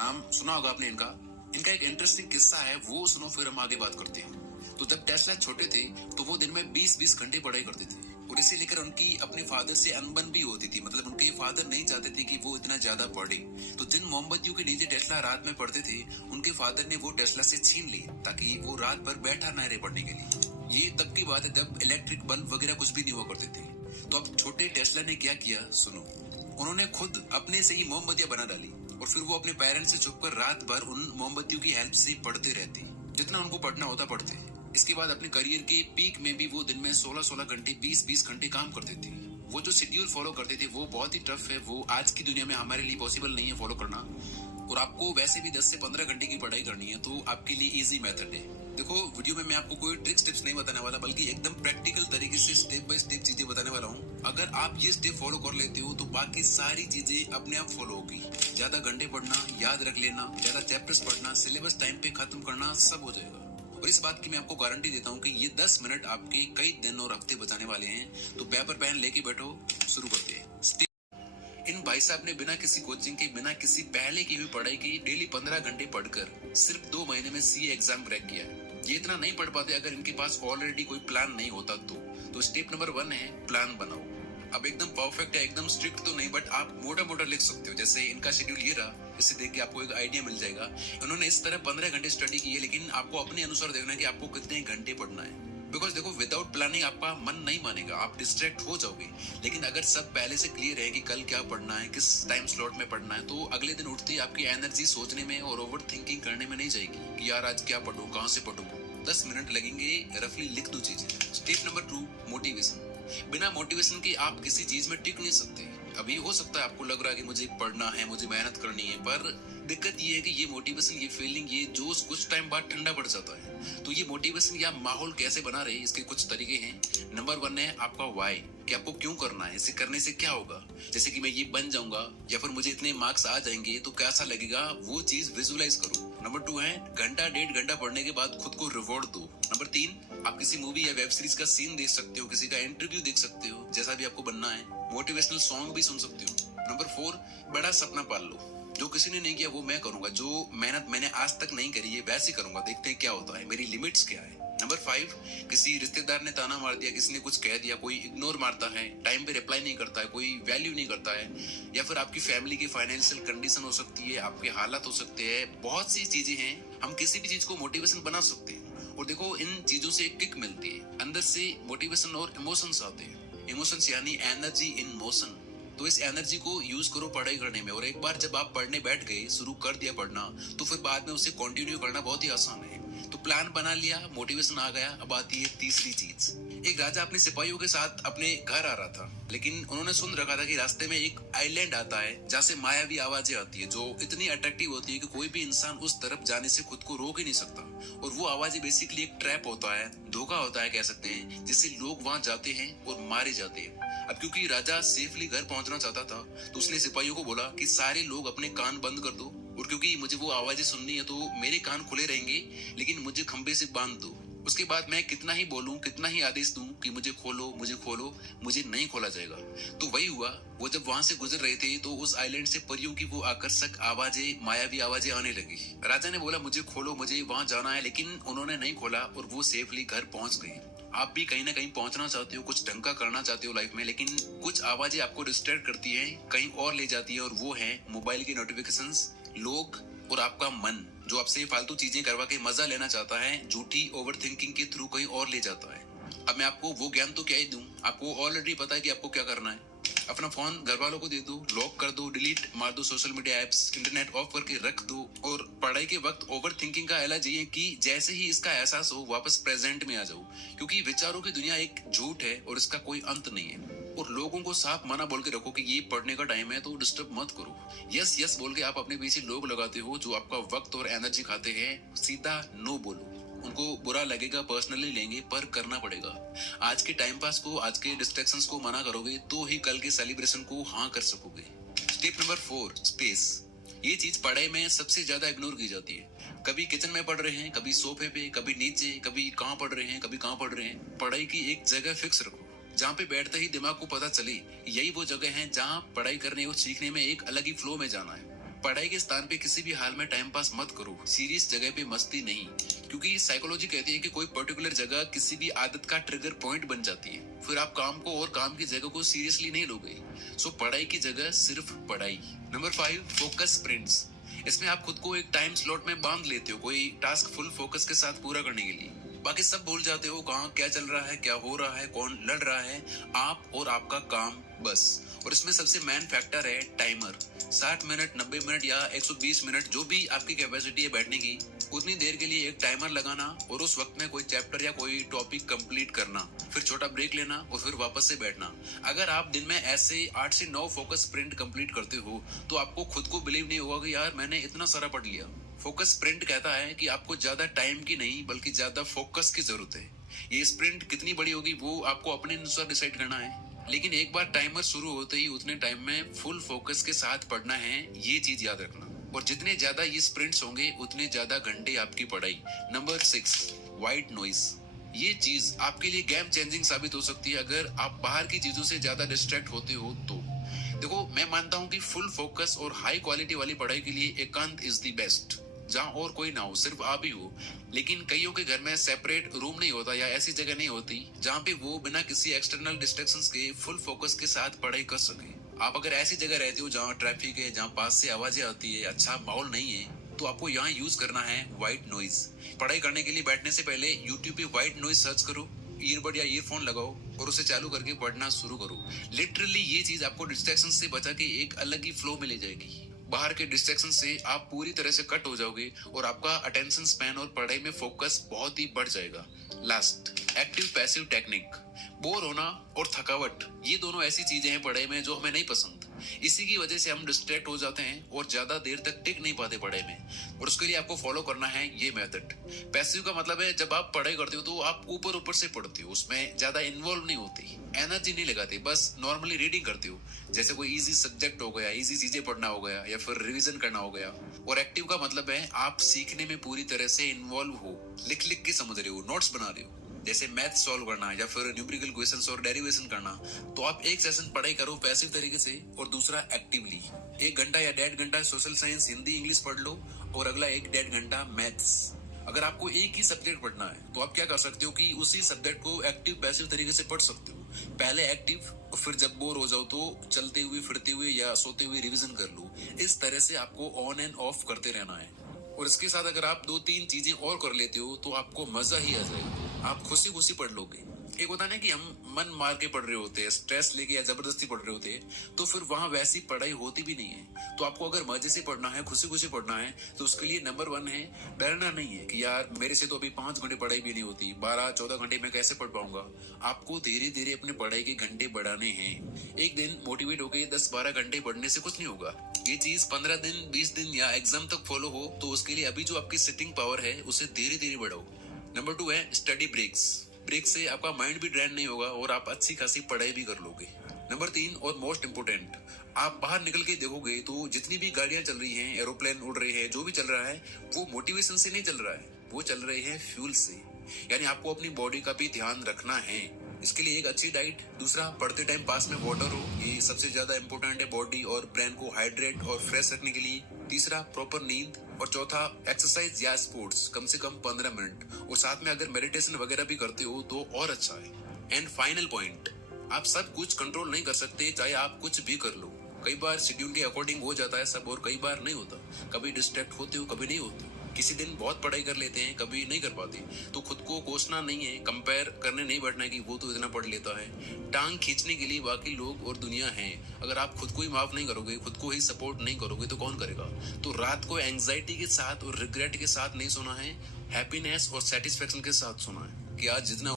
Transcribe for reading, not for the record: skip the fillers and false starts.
नाम सुना होगा आपने इनका। इनका एक इंटरेस्टिंग किस्सा है, वो सुनो फिर हम आगे बात करते हैं। तो जब टेस्ला छोटे थे तो वो दिन में 20-20 घंटे पढ़ाई करते थे और इसे लेकर उनकी अपने फादर से अनबन भी होती थी। मतलब उनके फादर नहीं चाहते थे कि वो इतना ज्यादा पढ़े। तो जिन मोमबत्तियों के नीचे टेस्ला रात में पढ़ते थे, उनके फादर ने वो टेस्ला से छीन ली ताकि वो रात भर बैठा न रहे पढ़ने के लिए। ये तब की बात है जब इलेक्ट्रिक बल्ब वगैरह कुछ भी नहीं हुआ करते थे। तो अब छोटे टेस्ला ने क्या किया सुनो। उन्होंने खुद अपने से ही मोमबत्तियां बना डाली और फिर वो अपने पेरेंट्स से छुपकर रात भर उन मोमबत्तियों की हेल्प से पढ़ते रहते, जितना उनको पढ़ना होता पढ़ते। इसके बाद अपने करियर के पीक में भी वो दिन में 16-16 घंटे 20-20 घंटे काम करते थे। वो जो शेड्यूल फॉलो करते थे वो बहुत ही टफ है, वो आज की दुनिया में हमारे लिए पॉसिबल नहीं है फॉलो करना। और आपको वैसे भी 10 से 15 घंटे की पढ़ाई करनी है, तो आपके लिए इजी मेथड है। देखो वीडियो में मैं आपको कोई ट्रिक्स टिप्स नहीं बताने वाला, बल्कि एकदम प्रैक्टिकल तरीके से स्टेप बाय स्टेप चीजें बताने वाला हूँ। अगर आप ये स्टेप फॉलो कर लेते हो तो बाकी सारी चीजें अपने आप फॉलो होगी। ज्यादा घंटे पढ़ना, याद रख लेना, ज्यादा चैप्टर्स पढ़ना, सिलेबस टाइम पे खत्म करना, सब हो जाएगा। और इस बात की मैं आपको गारंटी देता हूँ कि ये 10 मिनट आपके कई दिन और हफ्ते बचाने वाले हैं। तो पेपर पेन लेके बैठो, शुरू करते हैं। इन भाई साहब ने बिना किसी कोचिंग के, बिना किसी पहले की हुई पढ़ाई की, डेली 15 घंटे पढ़कर सिर्फ 2 महीने में सीए एग्जाम क्रैक किया है। ये इतना नहीं पढ़ पाते अगर इनके पास ऑलरेडी कोई प्लान नहीं होता तो स्टेप नंबर 1 है प्लान बनाओ। अब एकदम परफेक्ट है, एकदम स्ट्रिक्ट तो नहीं, बट आप मोटा मोटा लिख सकते हो। जैसे इनका शेड्यूल ये रहा, इसे देख के आपको एक आइडिया मिल जाएगा। उन्होंने इस तरह 15 घंटे स्टडी की है, लेकिन आपको अपने अनुसार देखना है कि आपको कितने घंटे पढ़ना है। बिकॉज देखो, विदाउट प्लानिंग आपका मन नहीं मानेगा, आप डिस्ट्रैक्ट हो जाओगे। लेकिन अगर सब पहले से क्लियर है कि कल क्या पढ़ना है, किस टाइम स्लॉट में पढ़ना है, तो अगले दिन उठते ही आपकी एनर्जी सोचने में और ओवर थिंकिंग करने में नहीं जाएगी कि यार आज क्या पढ़ूं, कहाँ से पढ़ूं। 10 मिनट लगेंगे, रफली लिख दो चीजें। Step number 2, motivation. बिना मोटिवेशन के आप किसी चीज में टिक नहीं सकते। अभी हो सकता है आपको लग रहा है कि मुझे पढ़ना है, मुझे मेहनत करनी है, पर दिक्कत ये है कि ये मोटिवेशन, ये फीलिंग, ये जोश कुछ टाइम बाद ठंडा पड़ जाता है। तो ये मोटिवेशन या माहौल कैसे बना रहे, इसके कुछ तरीके हैं। नंबर 1 है आपका वाई, कि आपको क्यों करना है, इसे करने से क्या होगा। जैसे कि मैं ये बन जाऊंगा या फिर मुझे इतने मार्क्स आ जाएंगे तो कैसा लगेगा, वो चीज विजुअलाइज करो। नंबर 2 है घंटा 1.5 घंटा पढ़ने के बाद खुद को रिवॉर्ड दो। नंबर 3, आप किसी मूवी या वेब सीरीज का सीन देख सकते हो, किसी का इंटरव्यू देख सकते हो, जैसा भी आपको बनना है। मोटिवेशनल सॉन्ग भी सुन सकते हो। नंबर 4, बड़ा सपना पाल लो। जो किसी ने नहीं किया वो मैं करूंगा, जो मेहनत मैंने आज तक नहीं करी है वैसे करूंगा, देखते हैं क्या होता है, मेरी लिमिट्स क्या है। नंबर 5, किसी रिश्तेदार ने ताना मार दिया, किसी ने कुछ कह दिया, कोई इग्नोर मारता है, टाइम पे रिप्लाई नहीं करता है, कोई वैल्यू नहीं करता है, या फिर आपकी फैमिली की फाइनेंशियल कंडीशन हो सकती है, आपके हालात हो सकते हैं, बहुत सी चीजें हैं। हम किसी भी चीज को मोटिवेशन बना सकते हैं। और देखो, इन चीजों से एक किक मिलती है, अंदर से मोटिवेशन और इमोशंस आते हैं। इमोशंस यानी एनर्जी इन मोशन। तो इस एनर्जी को यूज करो पढ़ाई करने में। और एक बार जब आप पढ़ने बैठ गए, शुरू कर दिया पढ़ना, तो फिर बाद में उसे कंटिन्यू करना बहुत ही आसान है। तो प्लान बना लिया, मोटिवेशन आ गया। अब आती है तीसरी चीज। एक राजा अपने सिपाहियों के साथ अपने घर आ रहा था, लेकिन उन्होंने सुन रखा था कि रास्ते में एक आइलैंड आता है जहाँ से मायावी आवाजें आती है, जो इतनी अट्रैक्टिव होती है कि कोई भी इंसान उस तरफ जाने से खुद को रोक ही नहीं सकता। और वो आवाजें बेसिकली एक ट्रैप होता है, धोखा होता है कह सकते हैं, जिससे लोग वहां जाते हैं और मारे जाते हैं। अब क्योंकि राजा सेफली घर पहुंचना चाहता था, तो उसने सिपाहियों को बोला कि सारे लोग अपने कान बंद कर दो, और क्योंकि मुझे वो आवाजें सुननी है तो मेरे कान खुले रहेंगे, लेकिन मुझे खंबे से बांध दो। उसके बाद मैं कितना ही बोलूं, कितना ही आदेश दूं कि मुझे खोलो, मुझे खोलो, मुझे नहीं खोला जाएगा। तो वही हुआ। वो जब वहां से गुजर रहे थे तो उस आइलैंड से परियों की वो आकर्षक आवाजें, मायावी आवाजें आने लगी। राजा ने बोला मुझे खोलो, मुझे वहां जाना है, लेकिन उन्होंने नहीं खोला और वो सेफली घर पहुंच गए। आप भी कहीं ना कहीं पहुंचना चाहते हो, कुछ ढंग का करना चाहते हो लाइफ में, लेकिन कुछ आवाजें आपको डिस्ट्रैक्ट करती हैं, कहीं और ले जाती है, और वो है मोबाइल की नोटिफिकेशंस, लोग और आपका मन, जो आपसे फालतू चीजें करवा के मजा लेना चाहता है, झूठी ओवरथिंकिंग के थ्रू कहीं और ले जाता है। अब मैं आपको वो ज्ञान तो क्या ही दूं, आपको ऑलरेडी पता है कि आपको क्या करना है। अपना फोन घर वालों को दे दो, लॉक कर दो, डिलीट मार दो, social media apps, internet of करके रख दो। और पढ़ाई के वक्त ओवर थिंकिंग का इलाज ये है कि जैसे ही इसका एहसास हो, वापस प्रेजेंट में आ जाओ, क्योंकि विचारों की दुनिया एक झूठ है और इसका कोई अंत नहीं है। और लोगों को साफ मना बोल के रखो कि ये पढ़ने का टाइम है, तो डिस्टर्ब मत करो। यस यस बोल के आप अपने पीछे लोग लगाते हो जो आपका वक्त और एनर्जी खाते हैं, सीधा नो बोलो। उनको बुरा लगेगा, पर्सनली लेंगे, पर करना पड़ेगा। आज के टाइम पास को, आज के डिस्ट्रैक्शंस को मना करोगे तो ही कल के सेलिब्रेशन को हाँ कर सकोगे। Step number 4, space. ये चीज पढ़ाई में सबसे ज्यादा इग्नोर की जाती है। कभी किचन में पढ़ रहे हैं, कभी सोफे पे, कभी नीचे, कभी कहाँ पढ़ रहे हैं, कभी कहाँ पढ़ रहे हैं। पढ़ाई की एक जगह फिक्स रखो, जहाँ पे बैठते ही दिमाग को पता चले यही वो जगह है जहाँ पढ़ाई करने और सीखने में एक अलग ही फ्लो में जाना है। पढ़ाई के स्थान पे किसी भी हाल में टाइम पास मत करो, सीरियस जगह पे मस्ती नहीं, क्योंकि साइकोलॉजी कहती है कि कोई पर्टिकुलर जगह किसी भी आदत का ट्रिगर पॉइंट बन जाती है, फिर आप काम को और काम की जगह को सीरियसली नहीं लोगे। सो पढ़ाई की जगह सिर्फ पढ़ाई। Number 5, focus sprints. इसमें आप खुद को एक टाइम स्लॉट में बांध लेते हो कोई टास्क फुल फोकस के साथ पूरा करने के लिए, बाकी सब भूल जाते हो, कहाँ क्या चल रहा है, क्या हो रहा है, कौन लड़ रहा है, आप और आपका काम बस। और इसमें सबसे मेन फैक्टर है टाइमर। 60 मिनट, 90 मिनट या 120 मिनट, जो भी आपकी कैपेसिटी है बैठने की, उतनी देर के लिए एक टाइमर लगाना और उस वक्त में कोई चैप्टर या कोई टॉपिक कंप्लीट करना, फिर छोटा ब्रेक लेना और फिर वापस से बैठना। अगर आप दिन में ऐसे 8 से 9 फोकस स्प्रिंट कंप्लीट करते हो तो आपको खुद को बिलीव नहीं होगा कि यार मैंने इतना सारा पढ़ लिया। फोकस स्प्रिंट कहता है कि आपको ज्यादा टाइम की नहीं बल्कि ज्यादा फोकस की जरूरत है। ये स्प्रिंट कितनी बड़ी होगी वो आपको अपने अनुसार डिसाइड करना है, लेकिन एक बार टाइमर शुरू होते ही उतने टाइम में फुल फोकस के साथ पढ़ना है, ये चीज याद रखना। और जितने ज्यादा ये स्प्रिंट्स होंगे उतने ज्यादा घंटे आपकी पढ़ाई। Number 6, white noise. ये चीज आपके लिए गेम चेंजिंग साबित हो सकती है अगर आप बाहर की चीजों से ज्यादा डिस्ट्रैक्ट होते हो तो। देखो, मैं मानता हूँ कि फुल फोकस और हाई क्वालिटी वाली पढ़ाई के लिए एकांत इज द बेस्ट, जहाँ और कोई ना हो, सिर्फ आप ही हो। लेकिन कईयों के घर में सेपरेट रूम नहीं होता या ऐसी जगह नहीं होती जहाँ पे वो बिना किसी एक्सटर्नल डिस्ट्रैक्शंस के फुल फोकस के साथ पढ़ाई कर सके। आप अगर ऐसी जगह रहते हो जहाँ ट्रैफिक है, जहाँ पास से आवाजें आती है, अच्छा माहौल नहीं है, तो आपको यहाँ यूज करना है व्हाइट नॉइज। पढ़ाई करने के लिए बैठने से पहले यूट्यूब पे व्हाइट नॉइज सर्च करो, ईयरबड या ईयरफोन लगाओ और उसे चालू करके पढ़ना शुरू करो। लिटरली ये चीज आपको डिस्ट्रैक्शन से बचा के एक अलग ही फ्लो में ले जाएगी। बाहर के डिस्ट्रैक्शन से आप पूरी तरह से कट हो जाओगे और आपका अटेंशन स्पैन और पढ़ाई में फोकस बहुत ही बढ़ जाएगा। Last, active passive technique. Bore होना और थकावट, ये दोनों ऐसी चीजें हैं पढ़ाई में जो हमें नहीं पसंद। इसी की वजह से हम डिस्ट्रैक्ट हो जाते हैं और ज्यादा देर तक टिक नहीं पाते पढ़ाई में। और उसके लिए आपको फॉलो करना है ये मेथड। पैसिव का मतलब है जब आप पढ़ाई करते हो तो आप ऊपर ऊपर से पढ़ते हो, उसमें ज्यादा इन्वॉल्व नहीं होती, एनर्जी नहीं लगाते, बस नॉर्मली रीडिंग करते हो, जैसे कोई इजी सब्जेक्ट हो गया, इजी चीजें पढ़ना हो गया या फिर रिवीजन करना हो गया। और एक्टिव का मतलब है आप सीखने में पूरी तरह से इन्वॉल्व हो, लिख लिख के समझ रहे हो, नोट्स बना रहे हो, जैसे मैथ सॉल्व करना या फिर न्यूमेरिकल क्वेश्चंस और डेरिवेशन करना। तो आप एक सेशन पढ़ाई करो पैसिव तरीके से और दूसरा एक्टिवली। 1 घंटा या 1.5 घंटा सोशल साइंस, हिंदी, इंग्लिश पढ़ लो और अगला 1-1.5 घंटा मैथ्स। अगर आपको एक ही सब्जेक्ट पढ़ना है तो आप क्या कर सकते हो कि उसी सब्जेक्ट को एक्टिव पैसिव तरीके से पढ़ सकते हो। पहले एक्टिव और फिर जब बोर हो जाओ तो चलते हुए, फिरते हुए या सोते हुए रिवीजन कर लो। इस तरह से आपको ऑन एंड ऑफ करते रहना है। और इसके साथ अगर आप 2-3 चीजें और कर लेते हो तो आपको मजा ही आ जाएगा, आप खुशी खुशी पढ़ लोगे। एक होता है ना कि हम मन मार के पढ़ रहे होते हैं, स्ट्रेस लेके या जबरदस्ती पढ़ रहे होते हैं, तो फिर वहां वैसी पढ़ाई होती भी नहीं है। तो आपको अगर मजे से पढ़ना है, खुशी खुशी पढ़ना है, तो उसके लिए नंबर 1 है डरना नहीं है कि यार मेरे से तो अभी 5 घंटे पढ़ाई भी नहीं होती, 12-14 घंटे में कैसे पढ़ पाऊंगा। आपको धीरे धीरे अपने पढ़ाई के घंटे बढ़ाने हैं। एक दिन मोटिवेट होके 10-12 घंटे पढ़ने से कुछ नहीं होगा। ये चीज 15 दिन, 20 दिन या एग्जाम तक फॉलो हो तो उसके लिए अभी जो आपकी सिटिंग पावर है उसे धीरे धीरे बढ़ाओ। नंबर 2 है स्टडी ब्रेक्स। ब्रेक से आपका माइंड भी ड्रेन नहीं होगा और आप अच्छी खासी पढ़ाई भी कर लोगे। नंबर 3 और मोस्ट इम्पोर्टेंट, आप बाहर निकल के देखोगे तो जितनी भी गाड़ियां चल रही हैं, एरोप्लेन उड़ रहे हैं, जो भी चल रहा है वो मोटिवेशन से नहीं चल रहा है, वो चल रहे हैं फ्यूल से। यानी आपको अपनी बॉडी का भी ध्यान रखना है। इसके लिए एक अच्छी डाइट, दूसरा पढ़ते टाइम पास में वाटर हो, ये सबसे ज्यादा इंपॉर्टेंट है बॉडी और ब्रेन को हाइड्रेट और फ्रेश रखने के लिए। तीसरा प्रॉपर नींद और चौथा एक्सरसाइज या स्पोर्ट्स कम से कम 15 मिनट, और साथ में अगर मेडिटेशन वगैरह भी करते हो तो और अच्छा है। एंड फाइनल पॉइंट, आप सब कुछ कंट्रोल नहीं कर सकते, चाहे आप कुछ भी कर लो। कई बार शेड्यूल के अकॉर्डिंग हो जाता है सब और कई बार नहीं होता। कभी डिस्ट्रैक्ट होते हो, कभी नहीं होते। किसी दिन बहुत पढ़ाई कर लेते हैं, कभी नहीं कर पाते। तो खुद को कोसना नहीं है, कंपेयर करने नहीं बैठना है कि वो तो इतना पढ़ लेता है। टांग खींचने के लिए बाकी लोग और दुनिया है। अगर आप खुद को ही माफ नहीं करोगे, खुद को ही सपोर्ट नहीं करोगे तो कौन करेगा। तो रात को एंग्जाइटी के साथ और रिग्रेट के साथ नहीं सोना है, हैप्पीनेस और सेटिस्फेक्शन के साथ सोना है कि आज जितना